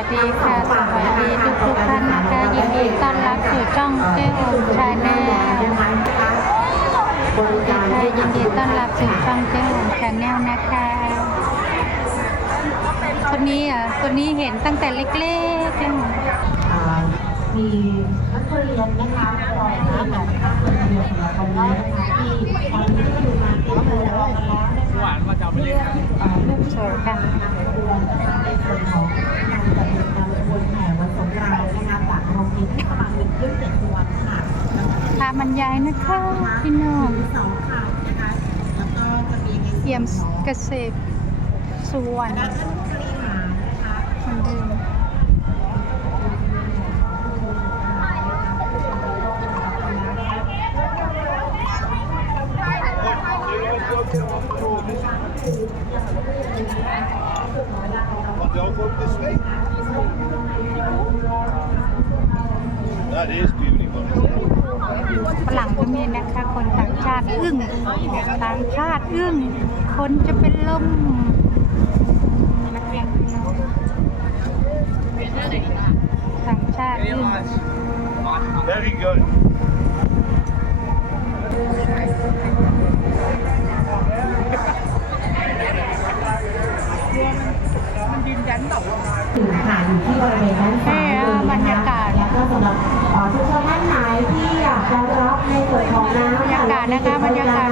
ัสดีค่ะสวัสดีทุกทุกท่านนะคะยินดีต้อนรับสู่จ่องเจ้าองชาแนลสวัดียินดีต้อนรับสู่จ่องเจ้าองชาแนลนะคะคนนี้อ่ะคนนี้เห็นตั้งแต่เล็กๆมีนักเรียนนะคะมี้นที่ที่อยู่มาที่เราหวานว่าจะไม่เลี้่งเออไม่ใช่ค่ะปาณัวค่ะมันยายนะคะพี่น้องสองค่ะะคะแล้วก็เตรียมเกษตรส่วนเดี๋ยวคนจะสเตฝรั่งก็มีนะคะ คนต่างชาติอึ้งต่างชาติอึ้ง คนจะเป็นลมนักเรียนต่างชาติอึ้ง very g ันยัน่อถึงผ่านอยู่ที่บริเวณนั้นค่ะนะคะบรรยากาศ